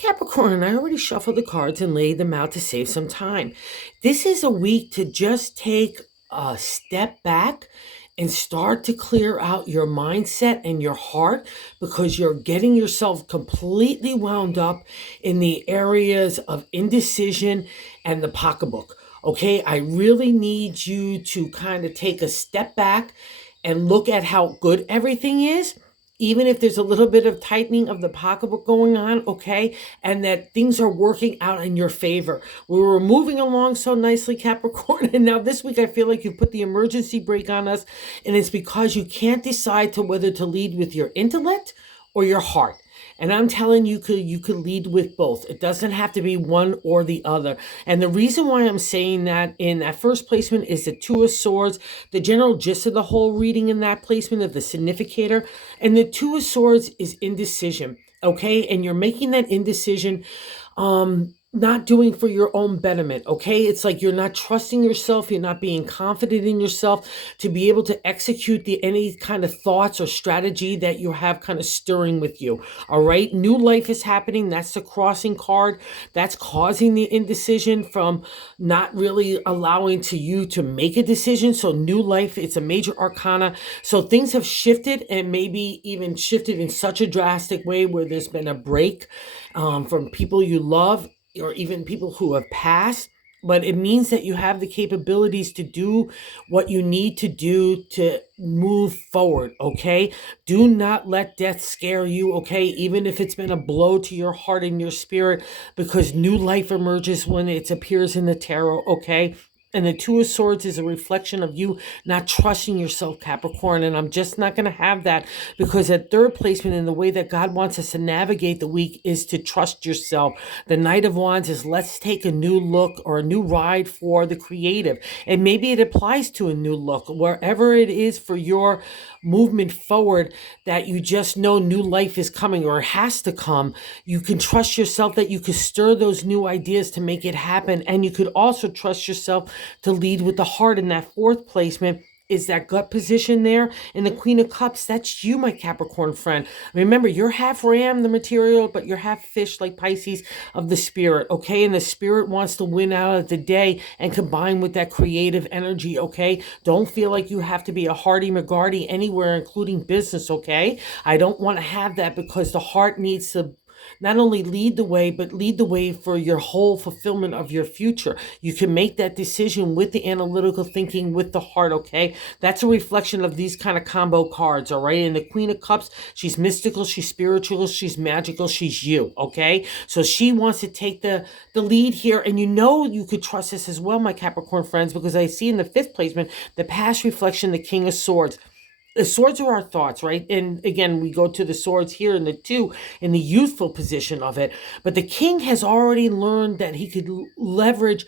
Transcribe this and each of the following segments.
Capricorn, I already shuffled the cards and laid them out to save some time. This is a week to just take a step back and start to clear out your mindset and your heart because you're getting yourself completely wound up in the areas of indecision and the pocketbook. Okay, I really need you to kind of take a step back and look at how good everything is, even if there's a little bit of tightening of the pocketbook going on, okay, and that things are working out in your favor. We were moving along so nicely, Capricorn, and now this week I feel like you put the emergency brake on us, and it's because you can't decide to whether to lead with your intellect or your heart. And I'm telling you, you could lead with both. It doesn't have to be one or the other. And the reason why I'm saying that in that first placement is the Two of Swords, the general gist of the whole reading in that placement of the significator. And the Two of Swords is indecision, okay? And you're making that indecision not doing for your own betterment, okay? It's like you're not trusting yourself, you're not being confident in yourself to be able to execute any kind of thoughts or strategy that you have kind of stirring with you, all right? New life is happening. That's the crossing card. That's causing the indecision from not really allowing you to make a decision. So new life, it's a major arcana. So things have shifted, and maybe even shifted in such a drastic way where there's been a break from people you love, or even people who have passed. But it means that you have the capabilities to do what you need to do to move forward, okay? Do not let death scare you, okay? Even if it's been a blow to your heart and your spirit, because new life emerges when it appears in the tarot, okay? And the Two of Swords is a reflection of you not trusting yourself, Capricorn. And I'm just not going to have that, because at third placement, in the way that God wants us to navigate the week, is to trust yourself. The Knight of Wands is let's take a new look or a new ride for the creative. And maybe it applies to a new look, wherever it is for your movement forward, that you just know new life is coming or it has to come. You can trust yourself that you can stir those new ideas to make it happen. And you could also trust yourself to lead with the heart. In that fourth placement is that gut position there. And the Queen of Cups, that's you, my Capricorn friend. Remember, you're half ram, the material, but you're half fish, like Pisces, of the spirit, okay? And the spirit wants to win out of the day and combine with that creative energy, okay? Don't feel like you have to be a Hardy McGarty anywhere, including business, okay? I don't want to have that, because the heart needs to not only lead the way, but lead the way for your whole fulfillment of your future. You can make that decision with the analytical thinking, with the heart, okay? That's a reflection of these kind of combo cards, all right? And the Queen of Cups, she's mystical, she's spiritual, she's magical, she's you, okay? So she wants to take the lead here, and you know you could trust this as well, my Capricorn friends, because I see in the fifth placement, the past reflection, the King of Swords. The swords are our thoughts, right? And again, we go to the swords here in the two, in the youthful position of it. But the king has already learned that he could leverage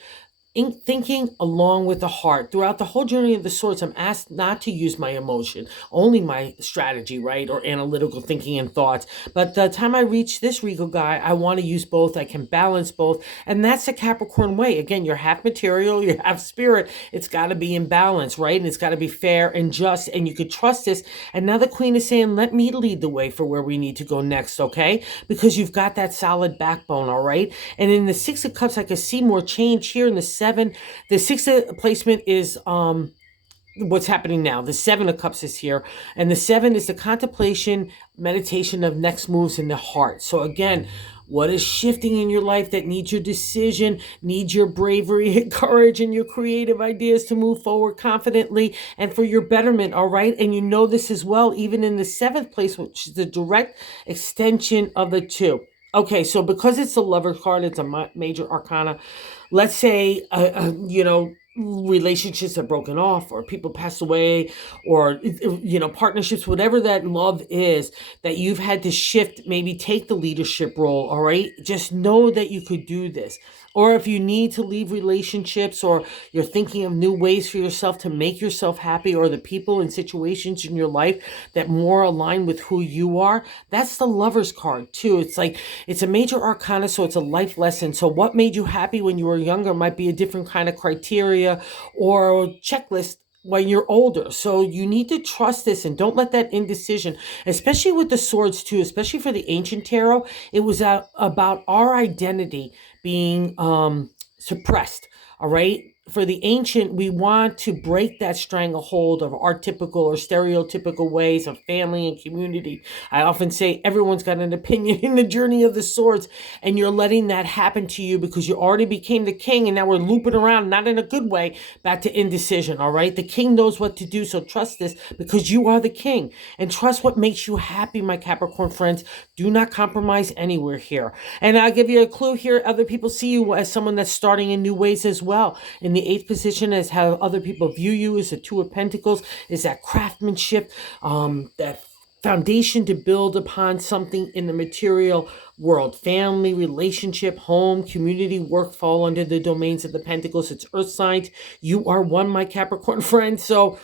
thinking along with the heart. Throughout the whole journey of the swords, I'm asked not to use my emotion, only my strategy, right? Or analytical thinking and thoughts. But the time I reach this regal guy, I want to use both. I can balance both. And that's the Capricorn way. Again, you're half material, you're half spirit. It's got to be in balance, right? And it's got to be fair and just, and you could trust this. And now the Queen is saying, let me lead the way for where we need to go next, okay? Because you've got that solid backbone, all right? And in the Six of Cups, I could see more change here in the seven. The sixth placement is what's happening now. The Seven of Cups is here, and the seven is the contemplation, meditation of next moves in the heart. So again, what is shifting in your life that needs your decision, needs your bravery and courage and your creative ideas to move forward confidently and for your betterment, all right? And you know this as well, even in the seventh place, which is the direct extension of the two. Okay, so because it's the Lover card, it's a major arcana. Let's say, relationships have broken off, or people passed away, or, partnerships, whatever that love is, that you've had to shift, maybe take the leadership role, all right? Just know that you could do this. Or if you need to leave relationships, or you're thinking of new ways for yourself to make yourself happy, or the people and situations in your life that more align with who you are, that's the Lover's card too. It's like, it's a major arcana, so it's a life lesson. So what made you happy when you were younger might be a different kind of criteria or checklist when you're older. So you need to trust this and don't let that indecision, especially with the swords too, especially for the ancient tarot, it was about our identity being suppressed. All right. For the ancient, we want to break that stranglehold of our typical or stereotypical ways of family and community. I often say everyone's got an opinion in the journey of the swords, and you're letting that happen to you because you already became the king, and now we're looping around, not in a good way, back to indecision. All right. The king knows what to do. So trust this because you are the king, and trust what makes you happy, my Capricorn friends. Do not compromise anywhere here. And I'll give you a clue here. Other people see you as someone that's starting in new ways as well. In the eighth position is how other people view you as the Two of Pentacles, is that craftsmanship, that foundation to build upon something in the material world. Family, relationship, home, community, work fall under the domains of the Pentacles. It's earth signs. You are one, my Capricorn friend. So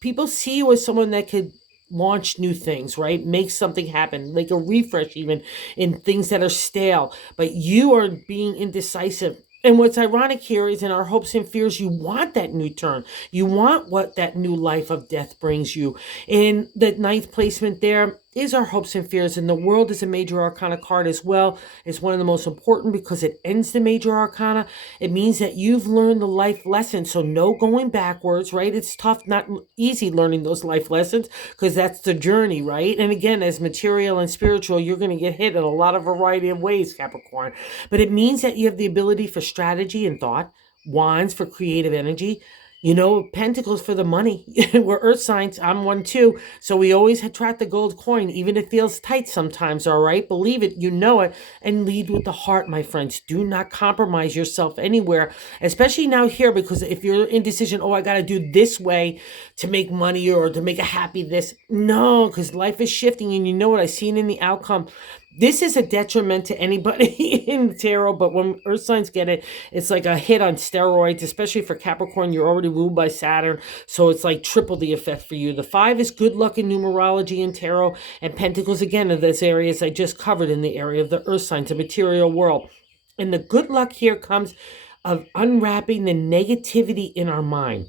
people see you as someone that could launch new things, right? Make something happen, like a refresh even in things that are stale. But you are being indecisive. And what's ironic here is in our hopes and fears, you want that new turn. You want what that new life of death brings you. In the ninth placement there is our hopes and fears. And the world is a major arcana card as well. It's one of the most important because it ends the major arcana. It means that you've learned the life lesson. So no going backwards, right? It's tough, not easy learning those life lessons because that's the journey, right? And again, as material and spiritual, you're going to get hit in a lot of variety of ways, Capricorn. But it means that you have the ability for strategy and thought, wands for creative energy, pentacles for the money. We're earth signs. I'm one too. So we always attract the gold coin, even if it feels tight sometimes, all right? Believe it, you know it, and lead with the heart, my friends. Do not compromise yourself anywhere, especially now here, because if you're indecision, I got to do this way to make money or to make a happy this. No, because life is shifting, and you know what I've seen in the outcome. This is a detriment to anybody in the tarot, but when earth signs get it, it's like a hit on steroids, especially for Capricorn. You're already ruled by Saturn, so it's like triple the effect for you. The 5 is good luck in numerology and tarot, and Pentacles, again, are those areas I just covered in the area of the earth signs, the material world. And the good luck here comes of unwrapping the negativity in our mind.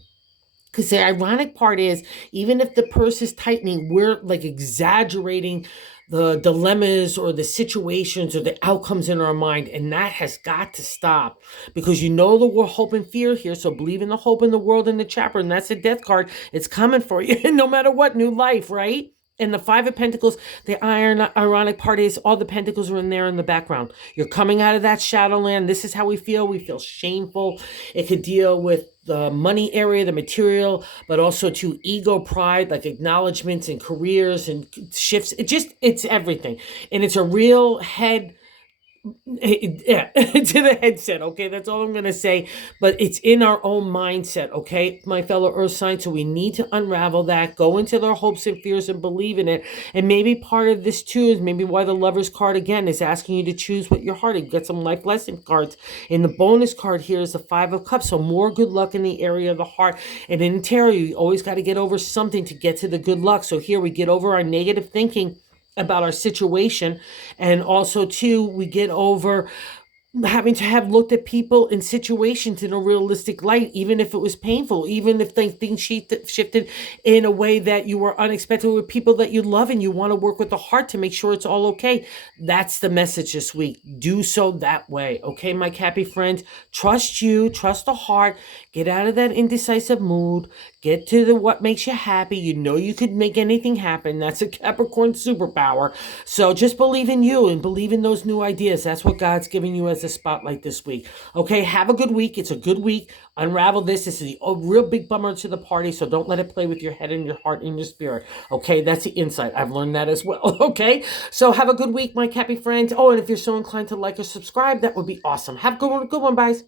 Because the ironic part is, even if the purse is tightening, we're like exaggerating the dilemmas or the situations or the outcomes in our mind. And that has got to stop because the hope and fear here. So believe in the hope in the world in the chapter. And that's a death card. It's coming for you no matter what, new life, right? And the 5 of Pentacles, the ironic part is all the Pentacles are in there in the background. You're coming out of that shadowland. This is how we feel. We feel shameful. It could deal with the money area, the material, but also to ego, pride, like acknowledgments and careers and shifts. It's everything. And it's a real head to the headset, okay? That's all I'm going to say. But it's in our own mindset, okay, my fellow earth signs? So we need to unravel that, go into their hopes and fears and believe in it. And maybe part of this too is maybe why the Lover's card again is asking you to choose what your heart is. Get some life lesson cards. And the bonus card here is the 5 of Cups. So more good luck in the area of the heart. And in tarot, you always got to get over something to get to the good luck. So here we get over our negative thinking about our situation, and also too we get over having to have looked at people and situations in a realistic light, even if it was painful, even if things shifted in a way that you were unexpected with people that you love and you want to work with the heart to make sure it's all okay. That's the message this week. Do so that way. Okay, my Cappy friends, trust you, trust the heart, get out of that indecisive mood, get to what makes you happy. You know you could make anything happen. That's a Capricorn superpower. So just believe in you and believe in those new ideas. That's what God's giving you as a spotlight this week. Okay, have a good week. It's a good week. Unravel this. This is a real big bummer to the party, so don't let it play with your head and your heart and your spirit. Okay, that's the insight. I've learned that as well. Okay, so have a good week, my Cappy friends. Oh, and if you're so inclined to like or subscribe, that would be awesome. Have a good one, guys.